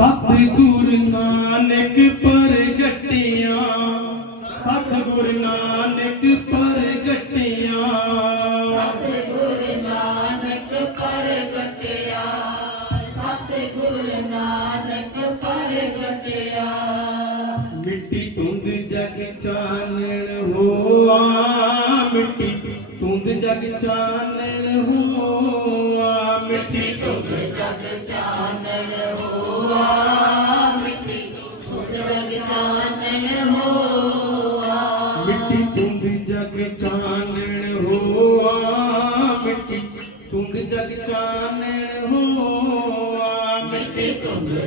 ਸਤਿਗੁਰ ਨਾਨਕ ਪ੍ਰਗਟਿਆ ਸਤਿਗੁਰ ਨਾਨਕ ਪ੍ਰਗਟਿਆ। ਸਤਿਗੁਰ ਨਾਨਕ ਪ੍ਰਗਟਿਆ ਸਤਿਗੁਰ ਨਾਨਕ ਪ੍ਰਗਟਿਆ। ਮਿੱਟੀ ਤੁੰਦ ਜਗ ਚਾਨਣ ਹੋਆ ਮਿੱਟੀ ਤੁੰਦ ਜਗ ਚਾਨਣ ਹੋਆ ਮਿੱਟੀ ਤੁੰਦ ਜਗ ਚਾਨਣ ਤੁੰਦ ਜਗ ਚਾਨਣ ਹੋਆ ਮਿੱਟੀ ਤੁੰਦ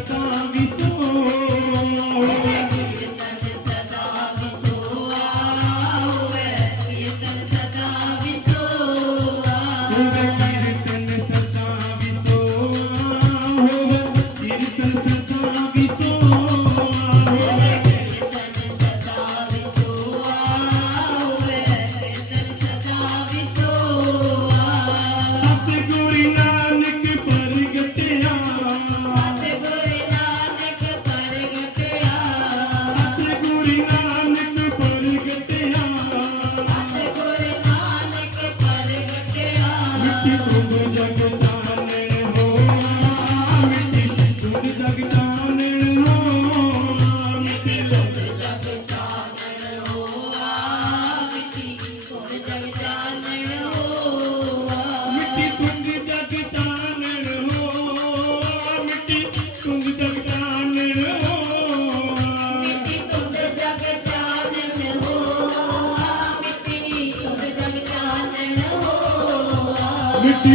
ಕಾವಿತ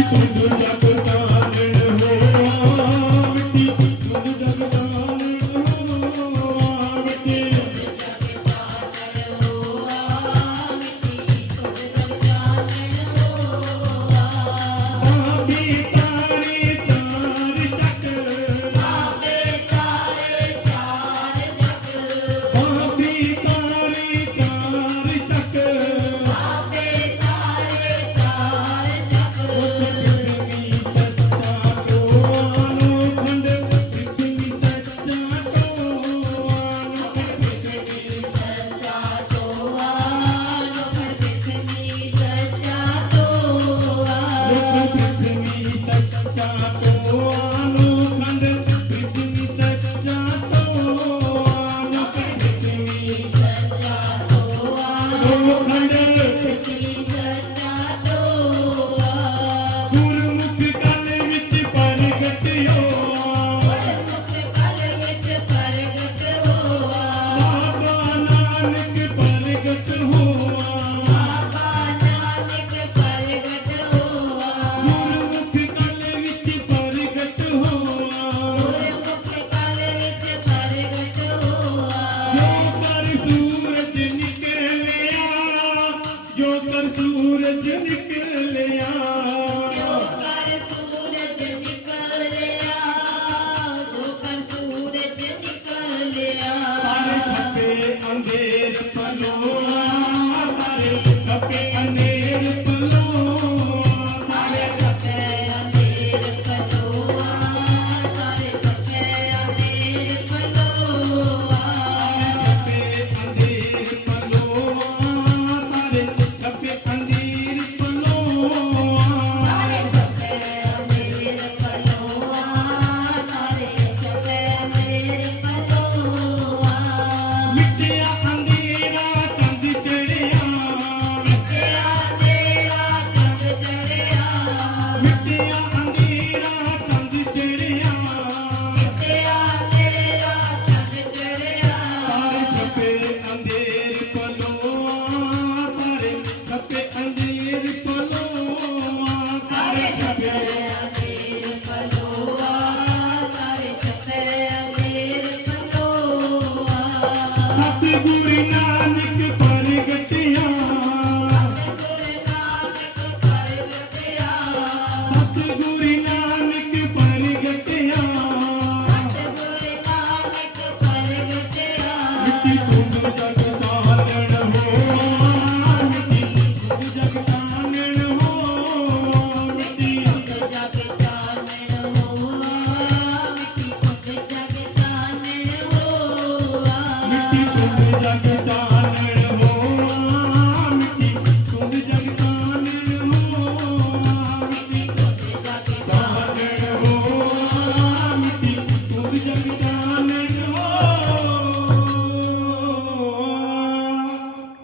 ਮਿੱਟੀ ਤੁਧ ਜਗ